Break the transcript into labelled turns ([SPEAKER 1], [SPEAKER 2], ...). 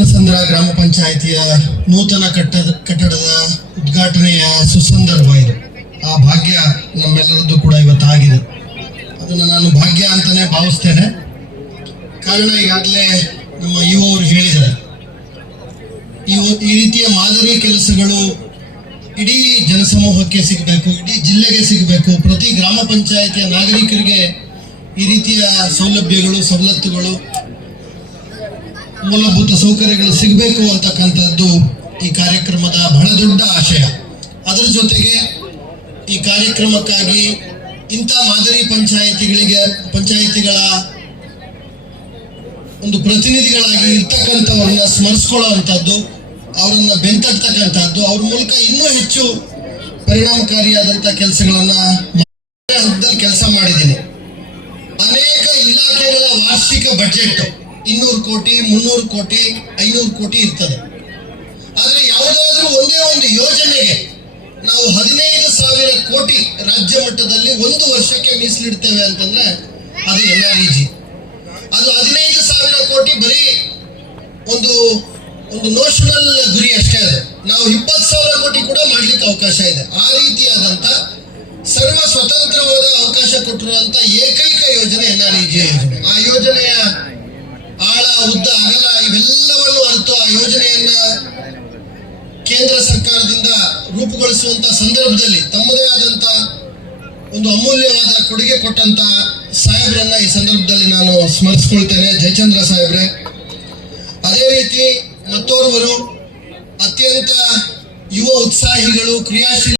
[SPEAKER 1] ಅನಸಂದ್ರ ಗ್ರಾಮ ಪಂಚಾಯಿತಿಯ ನೂತನ ಕಟ್ಟದ, ಕಟ್ಟಡದ ಉದ್ಘಾಟನೆಯ ಸುಸಂದರ್ಭ ಇದು. ಆ ಭಾಗ್ಯ ನಮ್ಮೆಲ್ಲರದ್ದು ಕೂಡ ಇವತ್ತು ಆಗಿದೆ ಅದನ್ನು ನಾನು ಭಾಗ್ಯ ಅಂತಲೇ ಭಾವಿಸ್ತೇನೆ. ಕಾರಣ ಈಗಾಗಲೇ ನಮ್ಮ ಯುವ ಅವರು ಹೇಳಿದ್ದಾರೆ ಈ ರೀತಿಯ ಮಾದರಿ ಕೆಲಸಗಳು ಇಡೀ ಜನಸಮೂಹಕ್ಕೆ ಸಿಗಬೇಕು, ಇಡೀ ಜಿಲ್ಲೆಗೆ ಸಿಗಬೇಕು. ಪ್ರತಿ ಗ್ರಾಮ ಪಂಚಾಯಿತಿಯ ನಾಗರಿಕರಿಗೆ ಈ ರೀತಿಯ ಸೌಲಭ್ಯಗಳು, ಸವಲತ್ತುಗಳು ಮೂಲಭೂತ ಸೌಕರ್ಯಗಳು ಸಿಗಬೇಕು ಅಂತಕ್ಕಂಥದ್ದು ಈ ಕಾರ್ಯಕ್ರಮದ ಬಹಳ ದೊಡ್ಡ ಆಶಯ. ಅದರ ಜೊತೆಗೆ ಈ ಕಾರ್ಯಕ್ರಮಕ್ಕಾಗಿ ಇಂಥ ಮಾದರಿ ಪಂಚಾಯಿತಿಗಳಿಗೆ, ಪಂಚಾಯಿತಿಗಳ ಒಂದು ಪ್ರತಿನಿಧಿಗಳಾಗಿ ಇರ್ತಕ್ಕಂಥವ್ರನ್ನ ಸ್ಮರಿಸ್ಕೊಳ್ಳುವಂಥದ್ದು, ಅವರನ್ನ ಬೆಂತಡ್ತಕ್ಕಂಥದ್ದು, ಅವ್ರ ಮೂಲಕ ಇನ್ನೂ ಹೆಚ್ಚು ಪರಿಣಾಮಕಾರಿಯಾದಂಥ ಕೆಲಸಗಳನ್ನ ಹಂತದಲ್ಲಿ ಕೆಲಸ ಮಾಡಿದ್ದೀನಿ. ಅನೇಕ ಇಲಾಖೆಗಳ ವಾರ್ಷಿಕ ಬಜೆಟ್ ಇನ್ನೂರು ಕೋಟಿ, ಮುನ್ನೂರು ಕೋಟಿ, ಐನೂರು ಕೋಟಿ ಇರ್ತದೆ. ಆದರೆ ಯಾವುದಾದ್ರೂ ಒಂದೇ ಒಂದು ಯೋಜನೆಗೆ ನಾವು ಹದಿನೈದು ಸಾವಿರ ಕೋಟಿ ರಾಜ್ಯ ಮಟ್ಟದಲ್ಲಿ ಒಂದು ವರ್ಷಕ್ಕೆ ಮೀಸಲಿಡ್ತೇವೆ ಅಂತಂದ್ರೆ ಅದು ಎನ್ ಆರ್ ಜಿ ಅದು ಹದಿನೈದು ಸಾವಿರ ಕೋಟಿ ಬರೀ ಒಂದು ಒಂದು ನೋಷನಲ್ ಗುರಿ ಅಷ್ಟೇ ಅದು. ನಾವು ಇಪ್ಪತ್ತು ಸಾವಿರ ಕೋಟಿ ಕೂಡ ಮಾಡ್ಲಿಕ್ಕೆ ಅವಕಾಶ ಇದೆ. ಆ ರೀತಿಯಾದಂತ ಸರ್ವ ಸ್ವತಂತ್ರವಾದ ಅವಕಾಶ ಕೊಟ್ಟಿರುವಂತ ಏಕೈಕ ಯೋಜನೆ ಎನ್ ಆರ್ ಯೋಜನೆ. ಆ ಯೋಜನೆಯ ಉದ್ದ ಅಗಲ ಇವೆಲ್ಲವನ್ನು ಅರಿತು ಆ ಯೋಜನೆಯನ್ನ ಕೇಂದ್ರ ಸರ್ಕಾರದಿಂದ ರೂಪುಗೊಳಿಸುವಂತ ಸಂದರ್ಭದಲ್ಲಿ ತಮ್ಮದೇ ಆದಂತ ಒಂದು ಅಮೂಲ್ಯವಾದ ಕೊಡುಗೆ ಕೊಟ್ಟಂತ ಸಾಹೇಬ್ರನ್ನ ಈ ಸಂದರ್ಭದಲ್ಲಿ ನಾನು ಸ್ಮರಿಸ್ಕೊಳ್ತೇನೆ. ಜಯಚಂದ್ರ ಸಾಹೇಬ್ರೆ, ಅದೇ ರೀತಿ ಮತ್ತೋರ್ವರು ಅತ್ಯಂತ ಯುವ ಉತ್ಸಾಹಿಗಳು, ಕ್ರಿಯಾಶೀಲ